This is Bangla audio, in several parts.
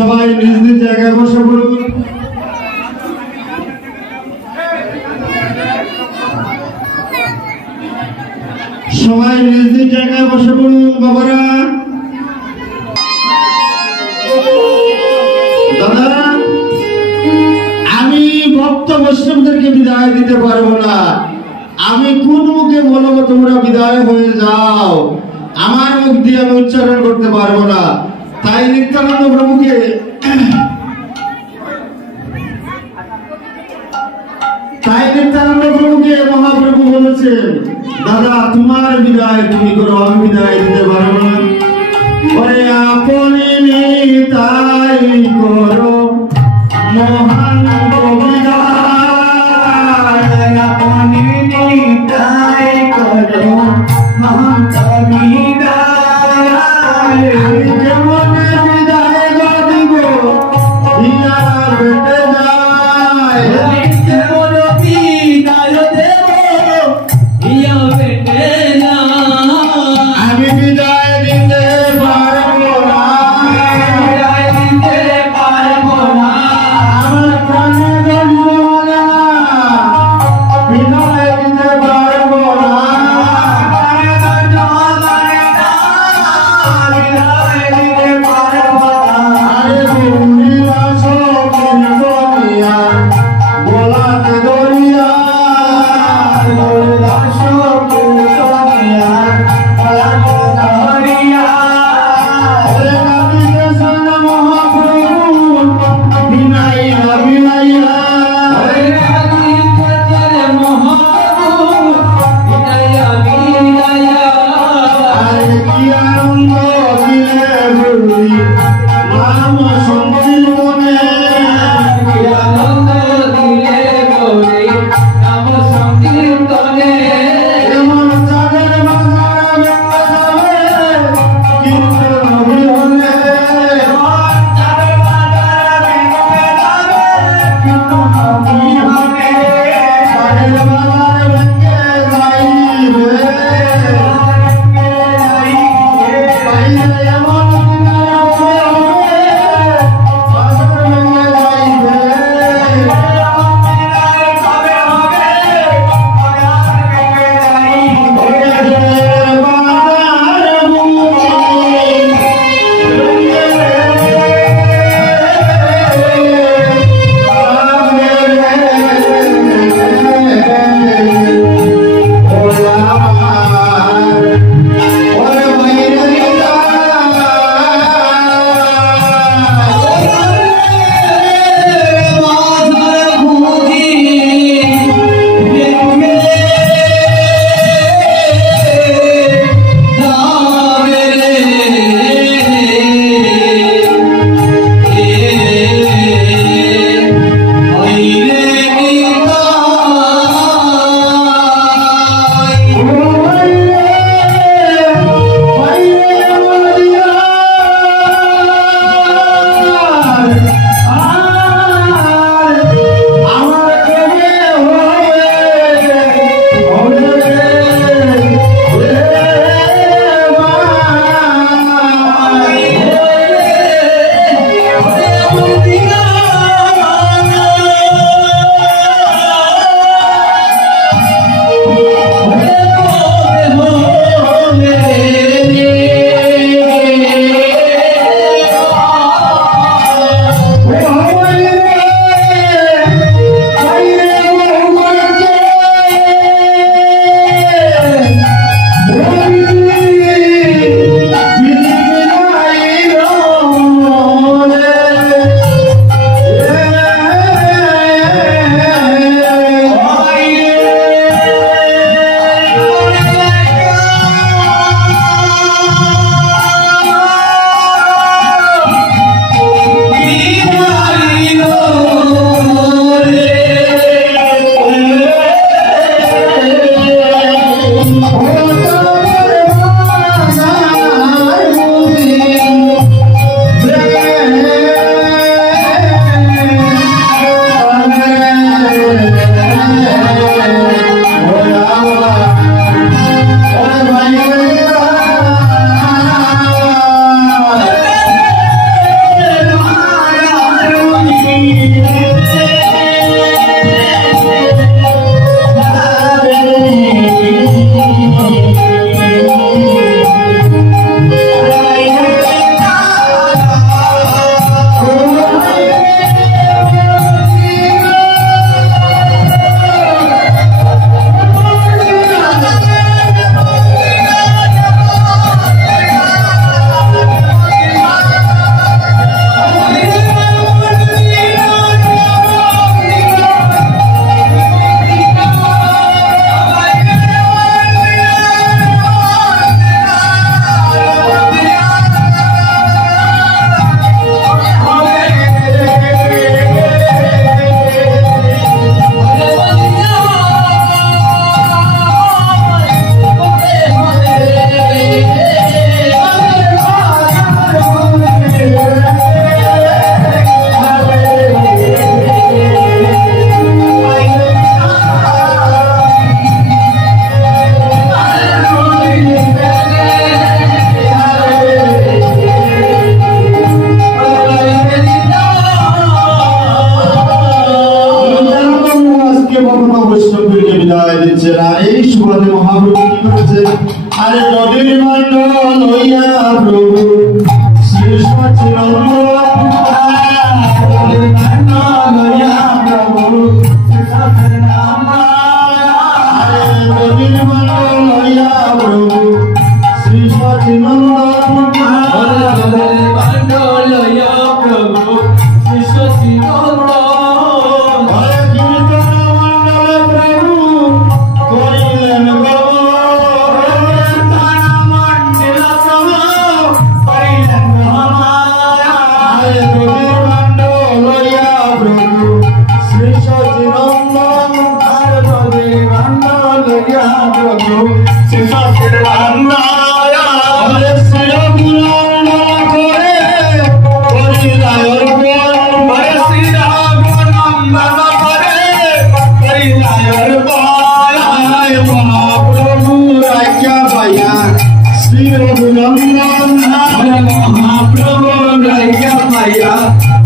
সবাই নিজ নিজ জায়গায় বসে পড়ুন। সবাই নিজ নিজ জায়গায় বসে পড়ুন বাবারা। দাদা, আমি ভক্ত বৈষ্ণবদেরকে বিদায় দিতে পারবো না। আমি কোন মুখে বলবো তোমরা বিদায় হয়ে যাও, আমার মুখ দিয়ে আমি উচ্চারণ করতে পারবো না। তাই নিত্যানন্দ প্রভুকে মহাপ্রভু বলেছেন, দাদা তোমার বিদায় তুমি করো, আমি বিদায় দিতে পারবো না। ওরে আপনি নিতাই করো মহান বিদায়, আপনি নিতাই করো মহান বিদায়। আমি কেমন বিদায় দিব ইয়া বেটে যায়, আমি কেমন বিদায় দেব ইয়া বেটে যায়। আমি বিদায় দিতে পারবো না, বিদায় দিতে পারবো না, আমার প্রাণে ধরবো না, বিদায় দিতে পারবো না, প্রাণে ধরবো না, বিদায় দিতে পারবো না। আরে তুমি আসো কোন দুনিয়া বলাতে দরিয়া, আসো কোন দুনিয়া বলাতে দরিয়া। ওরে কাবিলে সানা মহাপ্রভু বিনাইয়া বিনাইয়া, ওরে কাবিলে সানা মহাপ্রভু বিনাইয়া বিনাইয়া। আরে কি আনন্দ দিলে বুড়ি নাম সংকীর্তনে, কি আনন্দ দিলে বুড়ি নাম সংকীর্তনে। এমন চাঁদের বাজার ভেঙে যাবে কীর্তন অভিহনে, এমন চাঁদের বাজার ভেঙে যাবে কীর্তন অভিহনে। চাঁদের বাজার ভেঙে যাইবে, বাইরে এমন দিনের হবে, বাজার ভেঙে যাইবে, এমন দিনের কবে হবে, বাজার ভেঙে যাইবে। বাজার বুঝি ভেঙে যাবে। ওরে বাইরে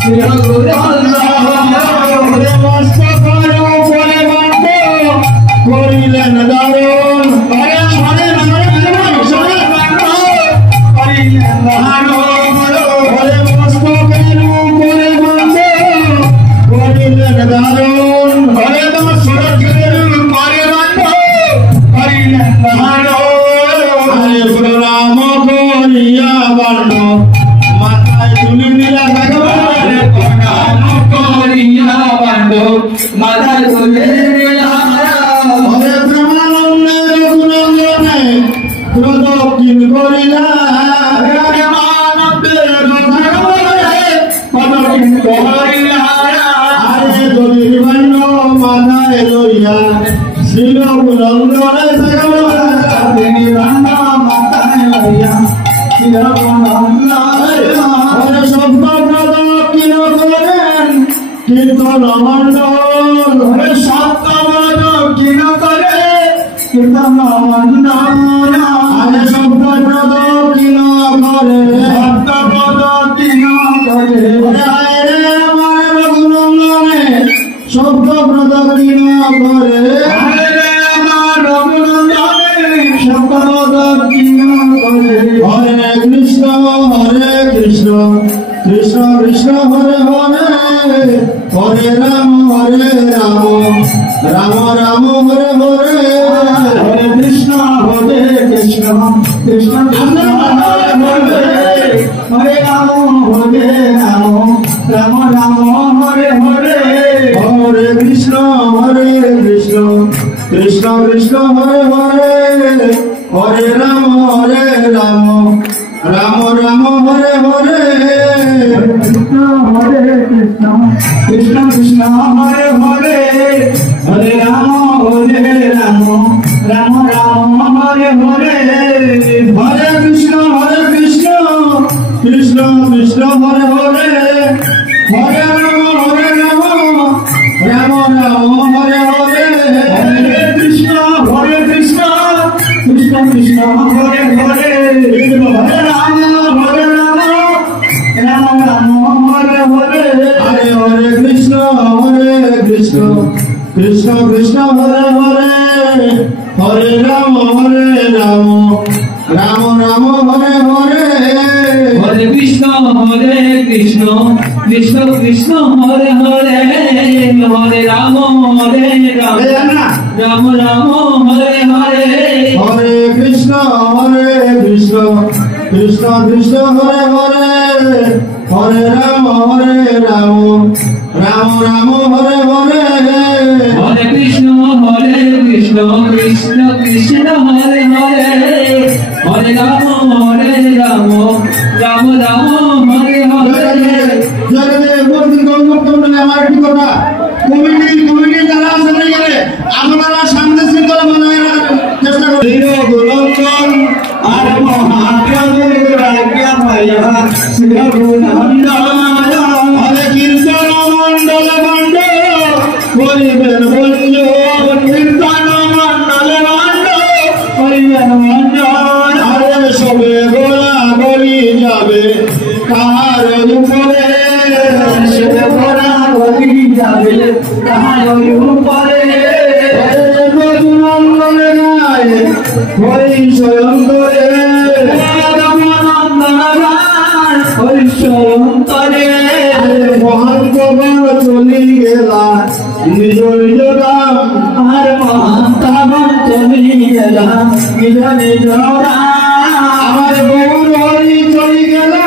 করিলেন দারুণ মস্তকের উপরে বন্ধ করিলেন দারুণ রাম করিয়া বাণ্ড মাথায় তুলি দিলা মাথায় তুলে প্রেমানন্দের গুণগণে প্রদক্ষিণ করিলা আরে দলির বাণ্য মাথায় লইয়া শ্রীল গুণগণে শব্দ প্রদক্ষিণ করেন কীর্তন মণ্ডল সপ্তমদ কিন করে কীর্তন মণ্ডল আরে শব্দ প্রদক্ষিণ করে সপ্তপদ কিন করে আমার রঘুনন্দনে শব্দ প্রদক্ষিণ করে আমার রঘুনন্দনে শব্দ প্রদক্ষিণ করে হরে কৃষ্ণ কৃষ্ণ কৃষ্ণ হরে হরে হরে রাম রাম রাম হরে হরে হরে কৃষ্ণ কৃষ্ণ কৃষ্ণ হরে হরে হরে রাম রাম রাম হরে হরে হরে কৃষ্ণ কৃষ্ণ কৃষ্ণ হরে হরে হরে রাম রাম রাম হরে হরে হরে কৃষ্ণ কৃষ্ণ কৃষ্ণ হরে হরে হরে রাম রাম রাম হরে হরে হরে কৃষ্ণ কৃষ্ণ কৃষ্ণ হরে হরে হরে রাম রাম রাম হরে হরে হরে কৃষ্ণ কৃষ্ণ কৃষ্ণ হরে হরে হরে রাম রাম রাম হরে হরে হরে হরে কৃষ্ণ কৃষ্ণ কৃষ্ণ হরে হরে হরে রাম রাম রাম হরে হরে হরে কৃষ্ণ কৃষ্ণ কৃষ্ণ হরে হরে হরে রাম রাম রাম হরে হরে হরে কৃষ্ণ কৃষ্ণ কৃষ্ণ হরে হরে হরে রাম রাম রাম হরে হরে হরে কৃষ্ণ কৃষ্ণ কৃষ্ণ হরে হরে হরে রাম রাম রাম হরে হরে আমার একটি কথা কমিটি যারা আসলে গেলে আপনারা সামনে শৃঙ্খলা বজায় রাখার চেষ্টা করুন আর হরে কীর্তন মন্ডল বাণ্ড করিবেন বঞ্জ কীর্তন মন্ডল বাণ্ড করিবেন বঞ্জ আরে সবে গোলা গলি যাবে কাহার উপরে সবে গোলা গলি যাবে কাহার উপরে রঘুনন্দনে গায়ে হরি স্বয়ং করে হরি স্বয়ং করে মহান কবর চলি গেলা নিজ নিজ রাম আর মহান কবর চলি গেলা নিজ নিজ আমার গৌর হরি চলি গেলা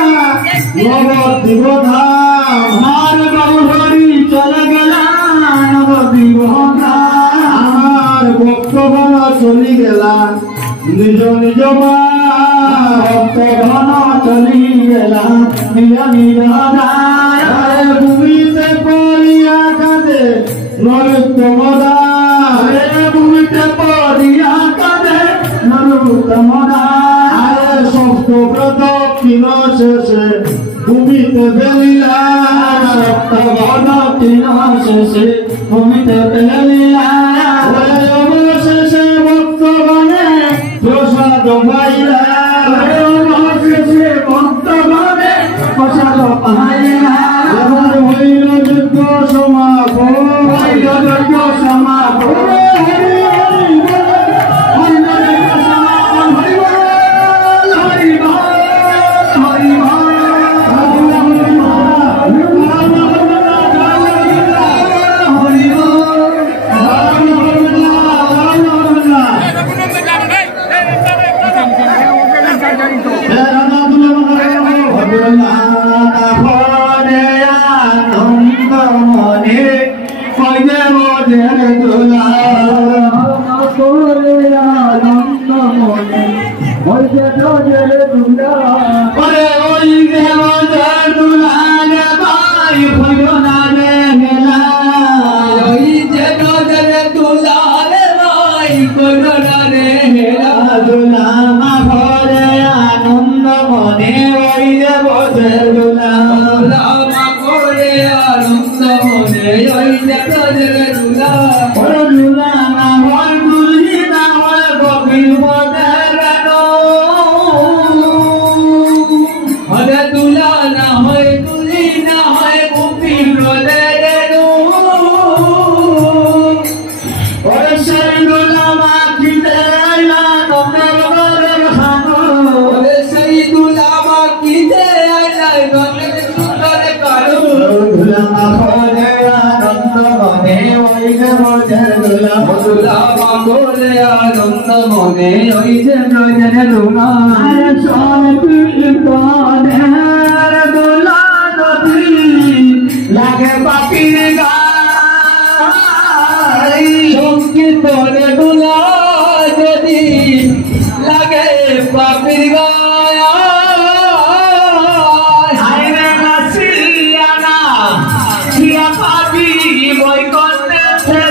নবদ্বীপ ধাম আমার গৌর হরি চলে গেলা নবদ্বীপ ধাম আমার ভক্তগণ চলি গেলা নিজ নিজ ভক্তগণ চলি গেলা নিজ নিজ ভূমিতে পড়িয়া কাঁদে নরোত্তম দাস ভূমিতে পড়িয়া কাঁদে নরোত্তম দাস সপ্ত প্রদক্ষিণ শেষে ভূমিতে বেলিলা সপ্ত প্রদক্ষিণ শেষে ভূমিতে বেলিলা অবশেষে ভক্তগণে প্রসাদ পাইলা অবশেষে ভক্তগণে প্রসাদ পাইলা যে বদের দুলা মা করে আনন্দ মনে ওই যে ব্রজের দুলা ওরে দুলা না হয় তুলি না হয় গোপীর বদের ওরে দুলা না হয় তুলি না হয় গোপীর ব্রজের ওরে সেই দুলা মাখিতে আইলা নন্দের বরের খানু ওরে সেই দুলা মা কি যে আইলাই নন্দের সুন্দর কারু দুলা মাখনে আনন্দ মনে ওই যে বদের দুলা দুলা মা করে আনন্দ মনে ওই যে ব্রজের দুলা আরে সনপি পদের দুলা নদী লাগে পাখির গাই সংকীর্তনে দুলা যদি লাগে পাপির গায় আইরে নাসিয়া না সিয়া পাবি বই করতে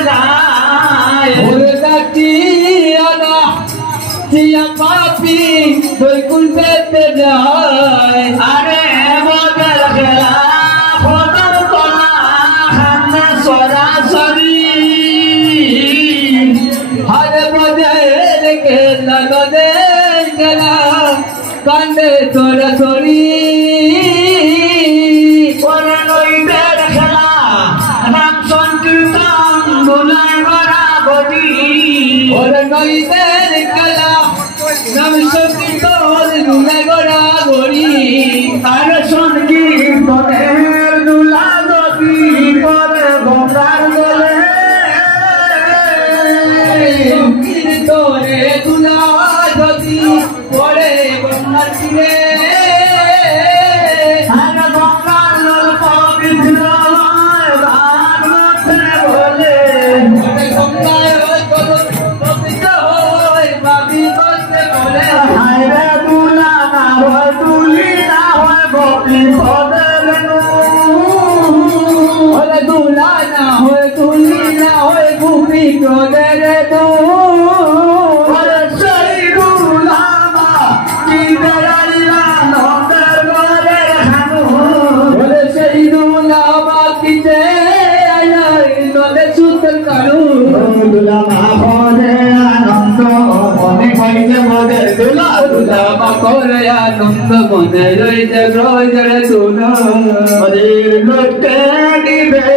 যায় ওরে কাটিয়া না জিয়া পাপি বৈকুল পেতে যায় আরে বদল খেলা বদল কলা খান্না সরাসরি হরে বজের খেলা নদে খেলা কান্দে তোরা সরি ওরে নইদের খেলা নাম সংকীর্তন দুলার বরাবরি ওরে নইদের খেলা নাম সংকীর্তন দুলে গোড়া গড়ি আরে সংকীর্তনের দুলা নদী পরে গঙ্গার গলে সংকীর্তনে দুলা যদি পড়ে বন্যার তীরে আরে গঙ্গার জল পবিত্র হয় ভাগবতে বলে ওরে গঙ্গায় ওই কদম পবিত্র হয় পাপি করতে বলে আরে দুলা না হয় তুলি না হয় গোপী পদের ওরে দুলা না হয় তুলি না হয় ভূমি তোদের ওরে সেই দুলা মা কি বেড়াইলা নন্দের বরের খানু ওরে সেই দুলা বাকিতে আইলাই নদে সুন্দর কারু দুলা মা বলে আনন্দ মনে কইতে বদের দুলা দুলা মা করে আনন্দ মনে রইতে ব্রজের দুলা হরির লোকে দিবে